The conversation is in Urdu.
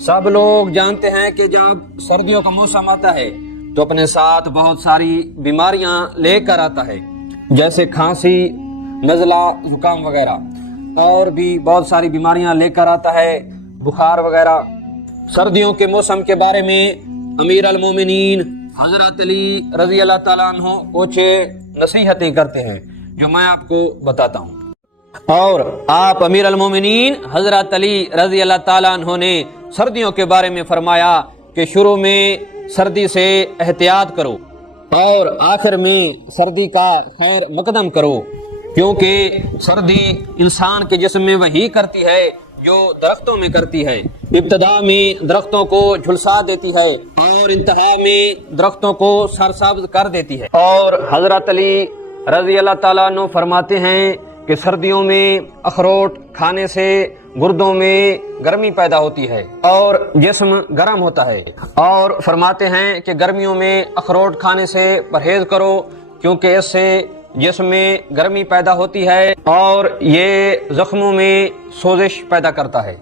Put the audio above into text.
سب لوگ جانتے ہیں کہ جب سردیوں کا موسم آتا ہے تو اپنے ساتھ بہت ساری بیماریاں لے کر آتا ہے، جیسے کھانسی، نزلہ، زکام وغیرہ، اور بھی بہت ساری بیماریاں لے کر آتا ہے، بخار وغیرہ۔ سردیوں کے موسم کے بارے میں امیر المومنین حضرت علی رضی اللہ تعالیٰ عنہ کچھ نصیحتیں کرتے ہیں جو میں آپ کو بتاتا ہوں۔ اور آپ امیر المومنین حضرت علی رضی اللہ تعالیٰ عنہ نے سردیوں کے بارے میں فرمایا کہ شروع میں سردی سے احتیاط کرو اور آخر میں سردی کا خیر مقدم کرو، کیونکہ سردی انسان کے جسم میں وہی کرتی ہے جو درختوں میں کرتی ہے۔ ابتدا میں درختوں کو جھلسا دیتی ہے اور انتہا میں درختوں کو سرسبز کر دیتی ہے۔ اور حضرت علی رضی اللہ تعالیٰ عنہ فرماتے ہیں کہ سردیوں میں اخروٹ کھانے سے گردوں میں گرمی پیدا ہوتی ہے اور جسم گرم ہوتا ہے، اور فرماتے ہیں کہ گرمیوں میں اخروٹ کھانے سے پرہیز کرو، کیونکہ اس سے جسم میں گرمی پیدا ہوتی ہے اور یہ زخموں میں سوزش پیدا کرتا ہے۔